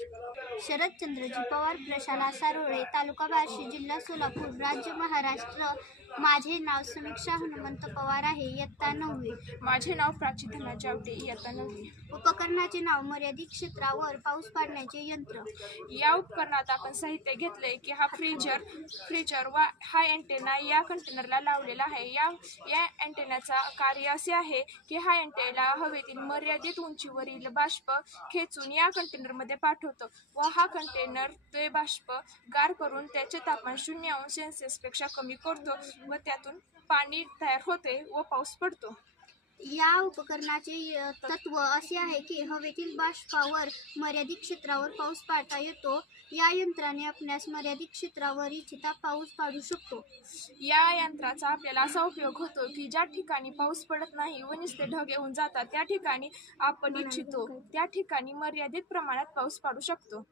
शरदचंद्रजी पवार, प्रशाला सारोळे, तालुका बार्शी, जिल्हा सोलापूर, राज्य महाराष्ट्र. माझे नाव समीक्षा हनुमंत पवार आहे. इयत्ता 9वी. माझे नाव प्राची धना जावटे, इयत्ता 9वी. उपकरणाचे नाव मर्यादित क्षेत्रावर पाऊस पाडण्याचे यंत्र. या उपकरणात आपण साहित्य घेतले की हा फ्रीजर व हा अँटेना या कंटेनरला लावलेला आहे. या अँटेनाचा कार्य असे आहे की हा अँटेना हवेतील मर्यादित उंचीवरील बाष्प खेचून या कंटेनरमध्ये पाठवतो व हा कंटेनर ते बाष्प गार करून त्याचे तापमान 0°C पेक्षा कमी करतो व त्यातून पाणी तयार होते व पाऊस पडतो. या उपकरणाचे तत्व असे आहे की हवेतील बाष्पावर मर्यादित क्षेत्रावर पाऊस पाडता येतो. या यंत्राने आपणास मर्यादित क्षेत्रावर इच्छिता पाऊस पाडू शकतो. या यंत्राचा आपल्याला असा उपयोग होतो की ज्या ठिकाणी पाऊस पडत नाही व नुसते ढग येऊन जातात त्या ठिकाणी आपण इच्छितो त्या ठिकाणी मर्यादित प्रमाणात पाऊस पाडू शकतो.